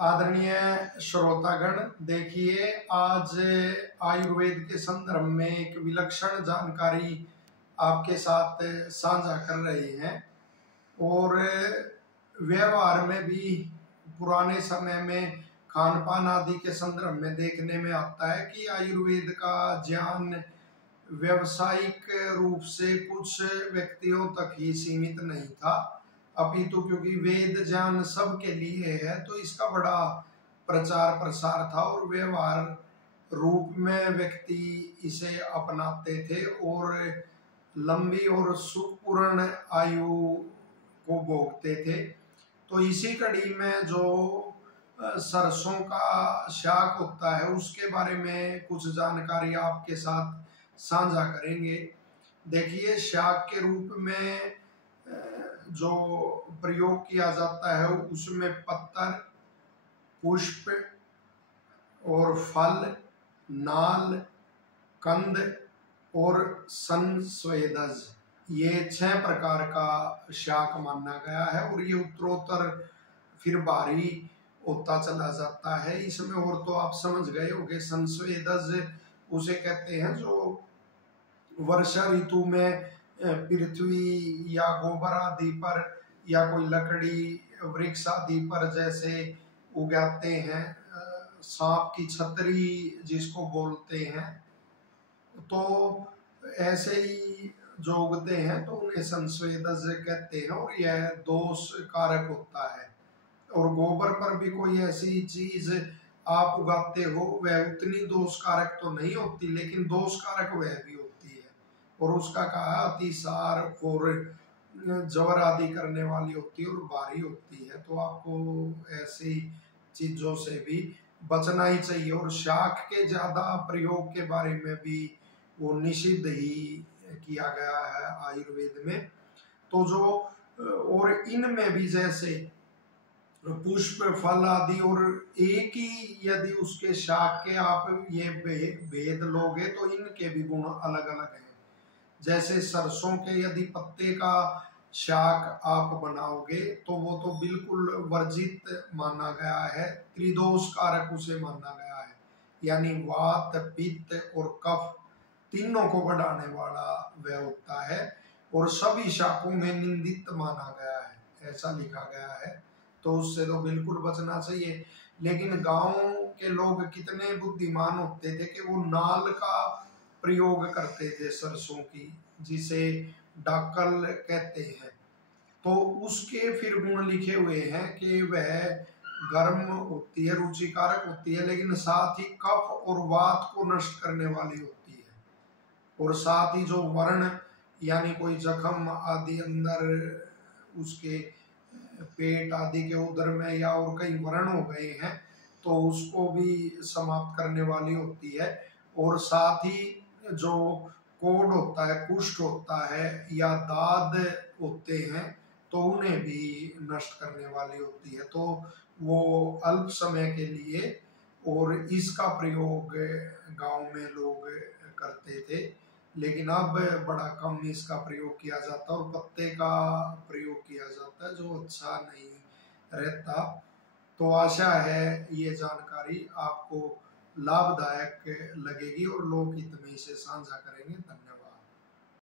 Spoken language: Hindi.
आदरणीय श्रोतागण, देखिए आज आयुर्वेद के संदर्भ में एक विलक्षण जानकारी आपके साथ साझा कर रहे हैं। और व्यवहार में भी पुराने समय में खान पान आदि के संदर्भ में देखने में आता है कि आयुर्वेद का ज्ञान व्यवसायिक रूप से कुछ व्यक्तियों तक ही सीमित नहीं था, अपितु क्योंकि वेद ज्ञान सबके लिए है तो इसका बड़ा प्रचार प्रसार था और व्यवहार रूप में व्यक्ति इसे अपनाते थे और लंबी और सुखपूर्ण आयु को भोगते थे। तो इसी कड़ी में जो सरसों का शाक होता है उसके बारे में कुछ जानकारी आपके साथ साझा करेंगे। देखिए, शाक के रूप में जो प्रयोग किया जाता है उसमें पत्तर, पुष्प और फल, नाल, कंद और संस्वेदज, ये 6 प्रकार का शाक माना गया है और ये उत्तरोत्तर फिर भारी होता चला जाता है। इसमें और तो आप समझ गए होंगे, संस्वेदज उसे कहते हैं जो वर्षा ऋतु में पृथ्वी या गोबर आदि पर या कोई लकड़ी वृक्ष आदि पर जैसे उगाते हैं, सांप की छतरी जिसको बोलते हैं, तो ऐसे ही जो उगते हैं तो उन्हें संस्वेदज कहते हैं और यह दोष कारक होता है। और गोबर पर भी कोई ऐसी चीज आप उगाते हो वह उतनी दोष कारक तो नहीं होती, लेकिन दोष कारक वह भी होती है और उसका कहा अतिसार और जवर आदि करने वाली होती है और भारी होती है। तो आपको ऐसी चीजों से भी बचना ही चाहिए। और शाक के ज्यादा प्रयोग के बारे में भी वो निषिद्ध ही किया गया है आयुर्वेद में। तो जो और इनमें भी जैसे पुष्प, फल आदि, और एक ही यदि उसके शाक के आप ये भेद लोगे तो इनके भी गुण अलग अलग हैं। जैसे सरसों के यदि पत्ते का शाक आप बनाओगे तो वो तो बिल्कुल वर्जित माना गया है, त्रिदोष कारक उसे माना गया है, यानी वात, पित्त और कफ तीनों को बढ़ाने वाला वह होता है और सभी शाकों में निंदित माना गया है, ऐसा लिखा गया है। तो उससे तो बिल्कुल बचना चाहिए। लेकिन गांव के लोग कितने बुद्धिमान होते थे कि वो नाल का प्रयोग करते थे सरसों की, जिसे डाकल कहते हैं। तो उसके फिर गुण लिखे हुए हैं कि वह गर्म होती है, रुचिकारक होती है, लेकिन साथ ही कफ और वात को नष्ट करने वाली होती है। और साथ ही जो वर्ण यानी कोई जख्म आदि अंदर उसके पेट आदि के उदर में या और कई व्रण हो गए हैं तो उसको भी समाप्त करने वाली होती है। और साथ ही जो कोढ़ होता है, कुष्ठ होता है या दाद होते हैं तो उन्हें भी नष्ट करने वाली होती है। तो वो अल्प समय के लिए और इसका प्रयोग गांव में लोग करते थे, लेकिन अब बड़ा कम इसका प्रयोग किया जाता है और पत्ते का प्रयोग किया जाता है जो अच्छा नहीं रहता। तो आशा है ये जानकारी आपको लाभदायक लगेगी और लोक हित में इसे साझा करेंगे। धन्यवाद।